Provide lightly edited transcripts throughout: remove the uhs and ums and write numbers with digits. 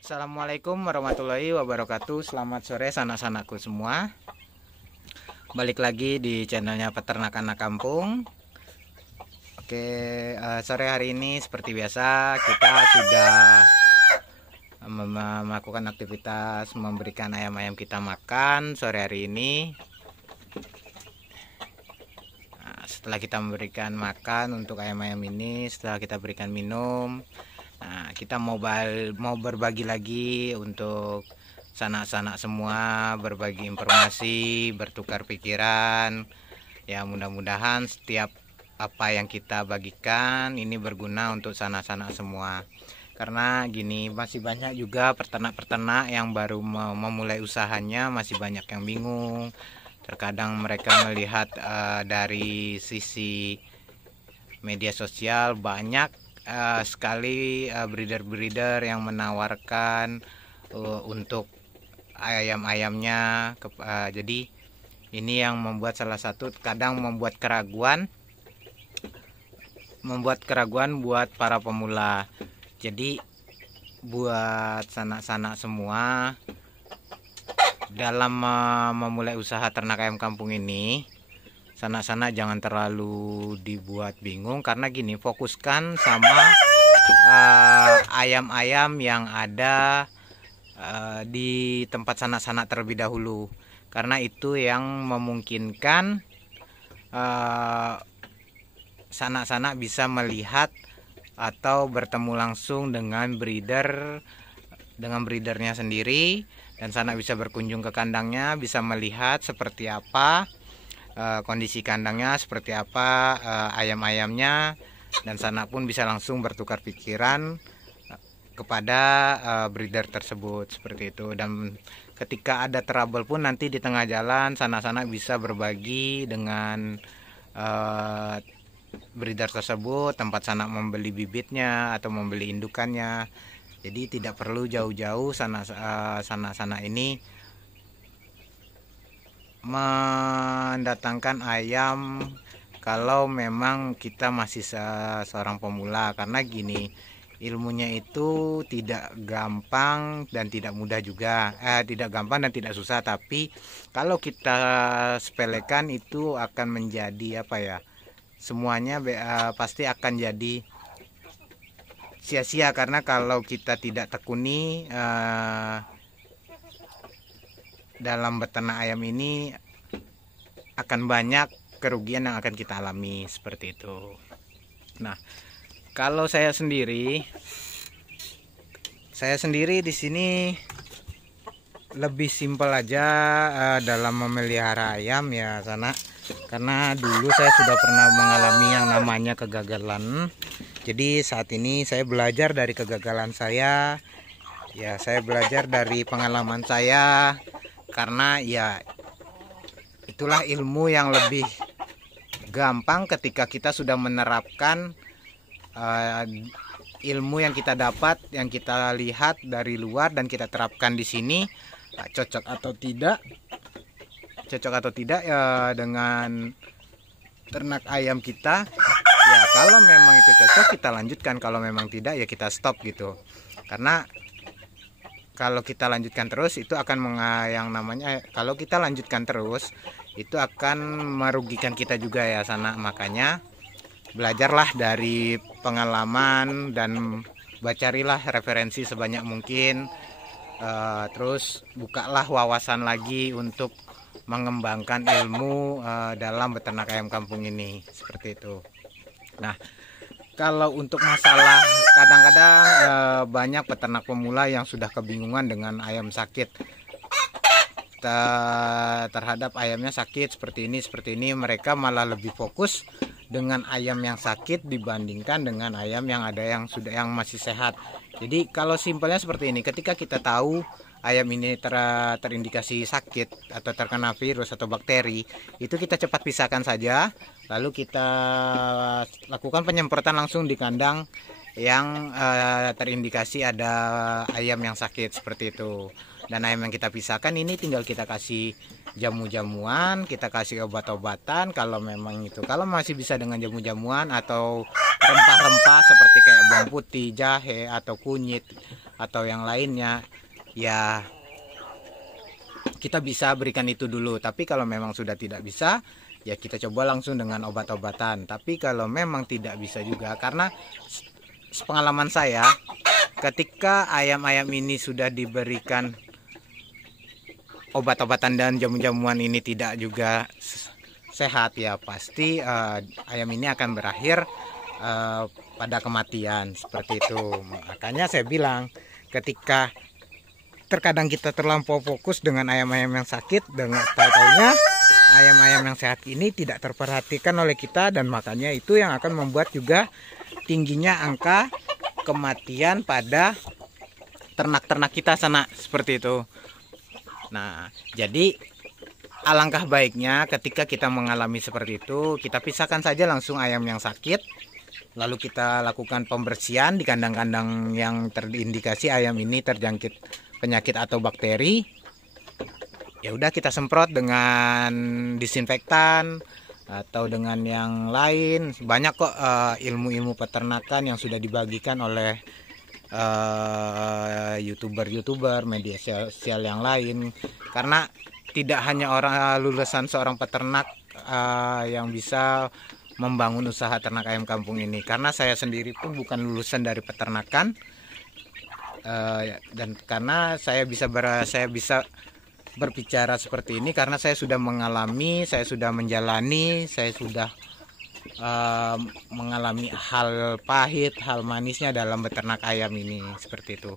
Assalamualaikum warahmatullahi wabarakatuh. Selamat sore sanak-sanakku semua. Balik lagi di channelnya Peternakan Anak Kampung. Oke, sore hari ini seperti biasa kita sudah melakukan aktivitas memberikan ayam-ayam kita makan sore hari ini. Setelah kita memberikan makan untuk ayam-ayam ini, setelah kita berikan minum, nah, kita mau berbagi lagi untuk sanak-sanak semua, berbagi informasi, bertukar pikiran. Ya, mudah-mudahan setiap apa yang kita bagikan ini berguna untuk sanak-sanak semua. Karena gini, masih banyak juga peternak-peternak yang baru memulai usahanya, masih banyak yang bingung. Terkadang mereka melihat dari sisi media sosial banyak sekali breeder-breeder yang menawarkan untuk ayam-ayamnya. Jadi ini yang membuat salah satu kadang membuat keraguan buat para pemula. Jadi buat sanak-sanak semua dalam memulai usaha ternak ayam kampung ini, sanak-sanak jangan terlalu dibuat bingung, karena gini, fokuskan sama ayam-ayam yang ada di tempat sanak-sanak terlebih dahulu, karena itu yang memungkinkan sanak-sanak bisa melihat atau bertemu langsung dengan breedernya sendiri, dan sanak bisa berkunjung ke kandangnya, bisa melihat seperti apa kondisi kandangnya, seperti apa ayam-ayamnya, dan sanak pun bisa langsung bertukar pikiran kepada breeder tersebut seperti itu. Dan ketika ada trouble pun nanti di tengah jalan, sanak-sanak bisa berbagi dengan breeder tersebut, tempat sanak membeli bibitnya atau membeli indukannya. Jadi tidak perlu jauh-jauh sanak-sanak ini mendatangkan ayam kalau memang kita masih seorang pemula. Karena gini, ilmunya itu tidak gampang dan tidak mudah juga, tidak gampang dan tidak susah, tapi kalau kita sepelekan itu akan menjadi apa ya, semuanya pasti akan jadi sia-sia. Karena kalau kita tidak tekuni dalam beternak ayam ini, akan banyak kerugian yang akan kita alami seperti itu. Nah, kalau saya sendiri di sini lebih simpel aja dalam memelihara ayam ya sana. Karena dulu saya sudah pernah mengalami yang namanya kegagalan. Jadi saat ini saya belajar dari kegagalan saya. Ya, saya belajar dari pengalaman saya, karena ya itulah ilmu yang lebih gampang ketika kita sudah menerapkan ilmu yang kita dapat, yang kita lihat dari luar dan kita terapkan di sini, cocok atau tidak ya dengan ternak ayam kita. Ya, kalau memang itu cocok kita lanjutkan, kalau memang tidak ya kita stop gitu. Karena kalau kita lanjutkan terus itu akan kalau kita lanjutkan terus itu akan merugikan kita juga ya sana. Makanya belajarlah dari pengalaman dan bacarilah referensi sebanyak mungkin. Terus bukalah wawasan lagi untuk mengembangkan ilmu dalam beternak ayam kampung ini seperti itu. Nah, kalau untuk masalah kadang-kadang banyak peternak pemula yang sudah kebingungan dengan ayam sakit, terhadap ayamnya sakit seperti ini, mereka malah lebih fokus dengan ayam yang sakit dibandingkan dengan ayam yang masih sehat. Jadi kalau simpelnya seperti ini, ketika kita tahu ayam ini terindikasi sakit atau terkena virus atau bakteri, itu kita cepat pisahkan saja, lalu kita lakukan penyemprotan langsung di kandang yang terindikasi ada ayam yang sakit seperti itu. Dan ayam yang kita pisahkan ini tinggal kita kasih jamu-jamuan, kita kasih obat-obatan kalau memang itu. Kalau masih bisa dengan jamu-jamuan atau rempah-rempah seperti kayak bawang putih, jahe atau kunyit atau yang lainnya, ya kita bisa berikan itu dulu. Tapi kalau memang sudah tidak bisa, ya kita coba langsung dengan obat-obatan. Tapi kalau memang tidak bisa juga, karena sepengalaman saya, ketika ayam-ayam ini sudah diberikan obat-obatan dan jamu-jamuan ini tidak juga sehat, ya pasti ayam ini akan berakhir pada kematian seperti itu. Makanya saya bilang, ketika terkadang kita terlampau fokus dengan ayam-ayam yang sakit, dengan tahu-taunya ayam-ayam yang sehat ini tidak terperhatikan oleh kita, dan makanya itu yang akan membuat juga tingginya angka kematian pada ternak-ternak kita sana seperti itu. Nah, jadi alangkah baiknya ketika kita mengalami seperti itu, kita pisahkan saja langsung ayam yang sakit, lalu kita lakukan pembersihan di kandang-kandang yang terindikasi ayam ini terjangkit penyakit atau bakteri. Ya udah, kita semprot dengan disinfektan atau dengan yang lain. Banyak kok ilmu-ilmu peternakan yang sudah dibagikan oleh youtuber media sosial yang lain, karena tidak hanya orang lulusan seorang peternak yang bisa membangun usaha ternak ayam kampung ini, karena saya sendiri pun bukan lulusan dari peternakan. Dan karena saya bisa berbicara seperti ini karena saya sudah mengalami, saya sudah menjalani, saya sudah mengalami hal pahit, hal manisnya dalam beternak ayam ini seperti itu.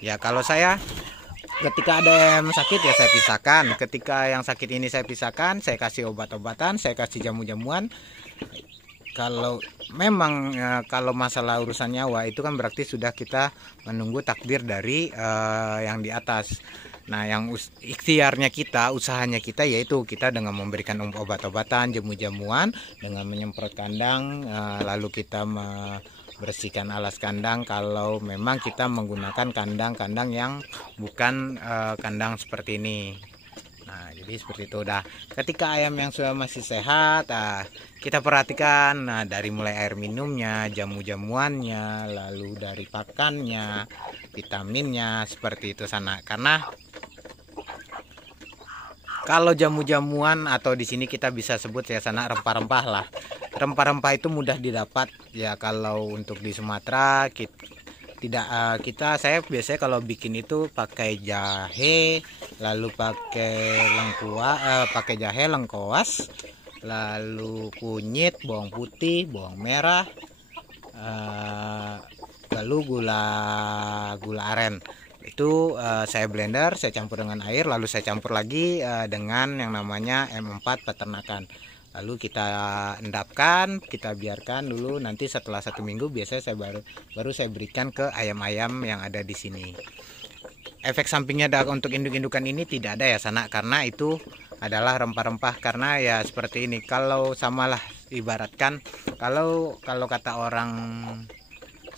Ya kalau saya, ketika ada yang sakit ya saya pisahkan. Ketika yang sakit ini saya pisahkan, saya kasih obat-obatan, saya kasih jamu-jamuan. Kalau memang kalau masalah urusan nyawa itu kan berarti sudah kita menunggu takdir dari yang di atas. Nah, yang ikhtiarnya kita, usahanya kita, yaitu kita dengan memberikan obat-obatan, jamu-jamuan, dengan menyemprot kandang, lalu kita membersihkan alas kandang kalau memang kita menggunakan kandang-kandang yang bukan kandang seperti ini. Nah, jadi seperti itu. Dah, ketika ayam yang sudah masih sehat, kita perhatikan dari mulai air minumnya, jamu-jamuannya, lalu dari pakannya, vitaminnya, seperti itu sana. Karena kalau jamu-jamuan atau di sini kita bisa sebut ya sana rempah-rempah lah. Rempah-rempah itu mudah didapat ya. Kalau untuk di Sumatera saya biasanya kalau bikin itu pakai jahe, lalu pakai pakai jahe, lengkuas, lalu kunyit, bawang putih, bawang merah, lalu gula aren. Itu saya blender, saya campur dengan air, lalu saya campur lagi dengan yang namanya M4 peternakan. Lalu kita endapkan, kita biarkan dulu. Nanti setelah 1 minggu biasanya saya baru saya berikan ke ayam-ayam yang ada di sini. Efek sampingnya untuk induk-indukan ini tidak ada ya sana, karena itu adalah rempah-rempah. Karena ya seperti ini, kalau samalah ibaratkan kalau kata orang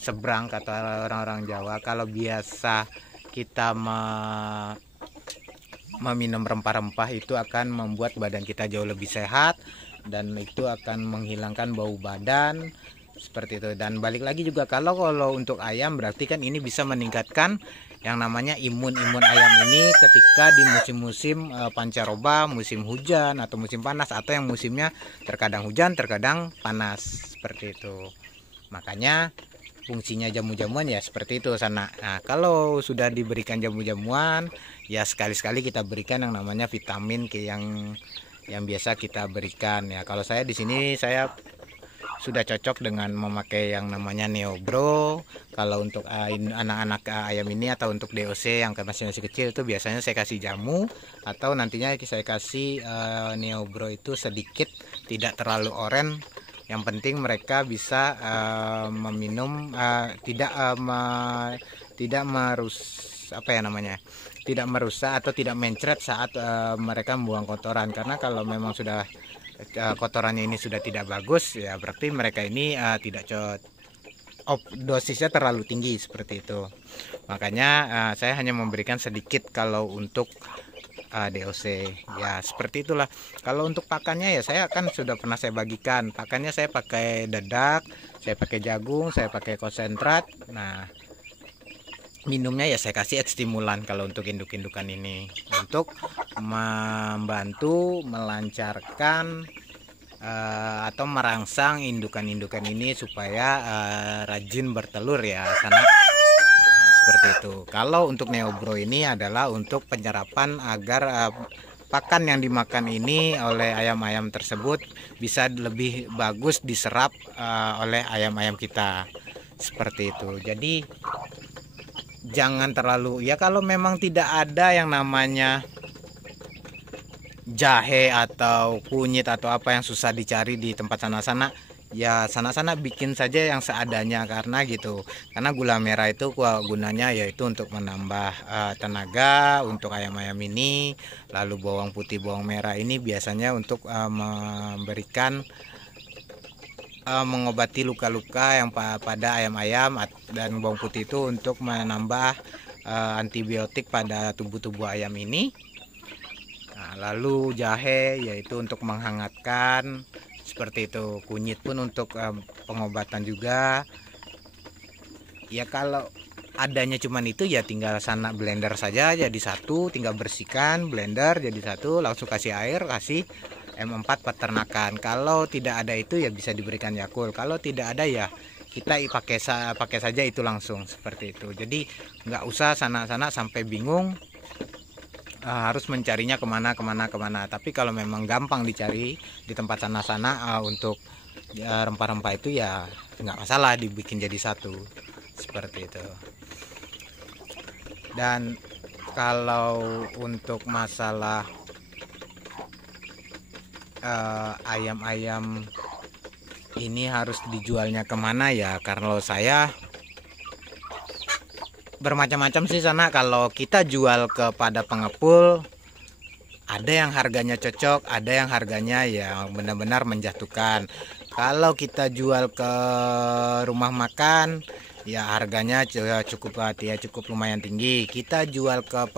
seberang, kata orang-orang Jawa, kalau biasa kita meminum rempah-rempah itu akan membuat badan kita jauh lebih sehat, dan itu akan menghilangkan bau badan seperti itu. Dan balik lagi juga kalau untuk ayam berarti kan ini bisa meningkatkan yang namanya imun ayam ini ketika di musim-musim pancaroba, musim hujan atau musim panas, atau yang musimnya terkadang hujan terkadang panas seperti itu. Makanya fungsinya jamu-jamuan ya seperti itu sana. Nah, kalau sudah diberikan jamu-jamuan ya sekali-sekali kita berikan yang namanya vitamin yang biasa kita berikan ya. Kalau saya di sini saya sudah cocok dengan memakai yang namanya Neobro. Kalau untuk anak-anak ayam ini atau untuk DOC yang masih kecil itu biasanya saya kasih jamu, atau nantinya saya kasih Neobro itu sedikit, tidak terlalu oren. Yang penting mereka bisa meminum, tidak merusak atau tidak mencret saat mereka membuang kotoran. Karena kalau memang sudah kotorannya ini sudah tidak bagus ya berarti mereka ini tidak dosisnya terlalu tinggi seperti itu. Makanya saya hanya memberikan sedikit kalau untuk DOC ya seperti itulah. Kalau untuk pakannya ya saya kan sudah pernah saya bagikan. Pakannya saya pakai dedak, saya pakai jagung, saya pakai konsentrat. Nah, minumnya ya saya kasih stimulan kalau untuk induk-indukan ini, untuk membantu melancarkan atau merangsang indukan-indukan ini supaya rajin bertelur ya sana. Seperti itu. Kalau untuk Neobro ini adalah untuk penyerapan agar pakan yang dimakan ini oleh ayam-ayam tersebut bisa lebih bagus diserap oleh ayam-ayam kita. Seperti itu. Jadi jangan terlalu, ya kalau memang tidak ada yang namanya jahe atau kunyit atau apa yang susah dicari di tempat sana-sana, ya sana-sana bikin saja yang seadanya, karena gitu. Karena gula merah itu gunanya yaitu untuk menambah tenaga untuk ayam-ayam ini. Lalu bawang putih, bawang merah ini biasanya untuk memberikan mengobati luka-luka yang pada ayam-ayam, dan bawang putih itu untuk menambah antibiotik pada tubuh-tubuh ayam ini. Nah, lalu jahe yaitu untuk menghangatkan, seperti itu. Kunyit pun untuk pengobatan juga. Ya kalau adanya cuman itu ya tinggal sana blender saja jadi satu, tinggal bersihkan, blender jadi satu, langsung kasih air, kasih M4 peternakan. Kalau tidak ada itu ya bisa diberikan Yakult. Kalau tidak ada ya kita pakai saja itu langsung, seperti itu. Jadi nggak usah sana-sana sampai bingung harus mencarinya kemana. Tapi kalau memang gampang dicari di tempat sana-sana untuk rempah-rempah itu ya nggak masalah dibikin jadi satu, seperti itu. Dan kalau untuk masalah ayam-ayam ini harus dijualnya kemana ya, karena saya bermacam-macam sih sana. Kalau kita jual kepada pengepul, ada yang harganya cocok, ada yang harganya yang benar-benar menjatuhkan. Kalau kita jual ke rumah makan, ya harganya cukup lumayan tinggi. Kita jual ke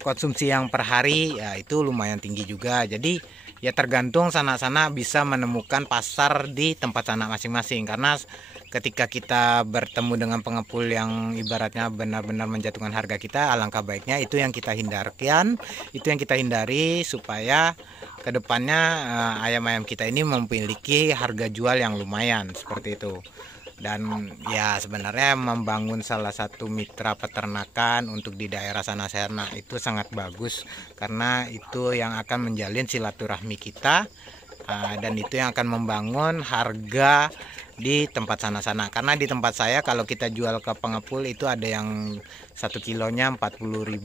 konsumsi yang per hari, ya itu lumayan tinggi juga. Jadi ya tergantung sana-sana bisa menemukan pasar di tempat sana masing-masing. Karena ketika kita bertemu dengan pengepul yang ibaratnya benar-benar menjatuhkan harga kita, alangkah baiknya itu yang kita hindarkan, itu yang kita hindari, supaya kedepannya ayam-ayam kita ini memiliki harga jual yang lumayan, seperti itu. Dan ya sebenarnya membangun salah satu mitra peternakan untuk di daerah sana itu sangat bagus, karena itu yang akan menjalin silaturahmi kita, dan itu yang akan membangun harga di tempat sana-sana. Karena di tempat saya kalau kita jual ke pengepul itu ada yang 1 kilonya 40.000,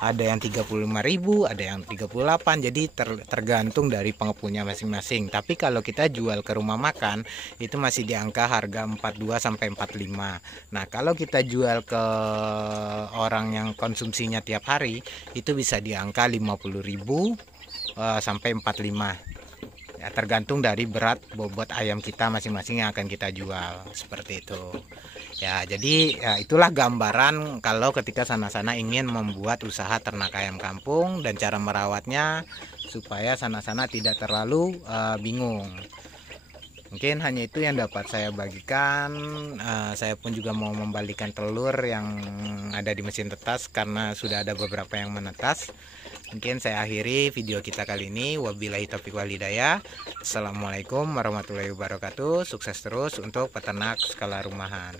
ada yang 35.000, ada yang 38. Jadi tergantung dari pengepulnya masing-masing. Tapi kalau kita jual ke rumah makan itu masih di angka harga 42 sampai 45. Nah, kalau kita jual ke orang yang konsumsinya tiap hari itu bisa di angka 50.000 sampai 45. Ya, tergantung dari berat bobot ayam kita masing-masing yang akan kita jual, seperti itu. Ya, jadi ya, itulah gambaran kalau ketika sana-sana ingin membuat usaha ternak ayam kampung dan cara merawatnya supaya sana-sana tidak terlalu bingung. Mungkin hanya itu yang dapat saya bagikan. Saya pun juga mau membalikan telur yang ada di mesin tetas karena sudah ada beberapa yang menetas. Mungkin saya akhiri video kita kali ini. Wabillahi taufiq wal hidayah. Assalamualaikum warahmatullahi wabarakatuh. Sukses terus untuk peternak skala rumahan.